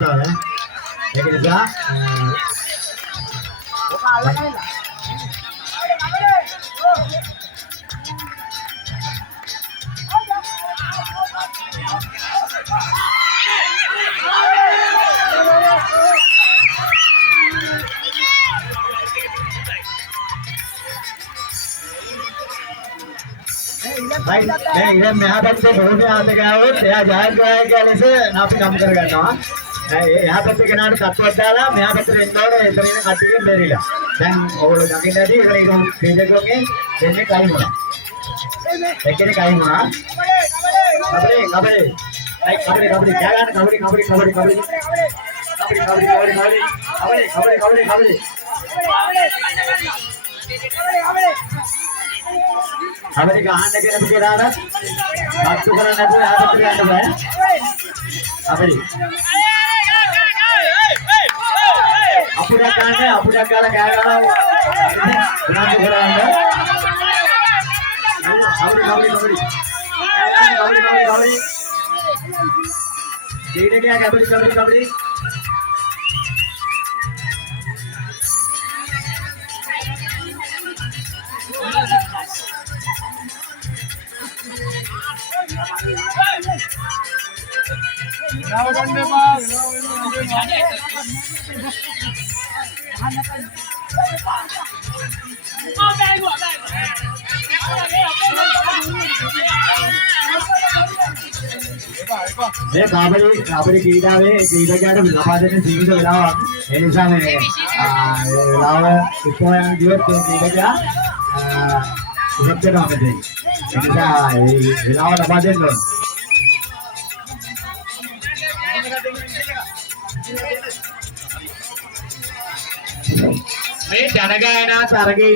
ඒක නිසා भाई मैं इधर यहाँ तक से रोड में आते गया हूँ यहाँ जाहिर के से नापी काम कर गया यहाँ पे किनारे तत्वदाला यहाँ पे इंदौर इतने कटिके बेरिला dan orang lagi tadi kalau itu kerja koke ini kain mana ekor kain mana kabel jangan kabel हमारे कहाँ लगे ना बिकेरा ना बात तो करना है यहाँ तक करना है हमारी अपुरा कहाँ है अपुरा काला क्या करा ना तो करना है हमारी देखने क्या कबड्डी काबड़ी कीड़ा क्या लपा देने सीधी तो लावा ऐसा नहीं लावा इसको यहाँ जो कीड़ा क्या सबसे कम है ऐसा लावा लपा देने मैं जनगायना तरगे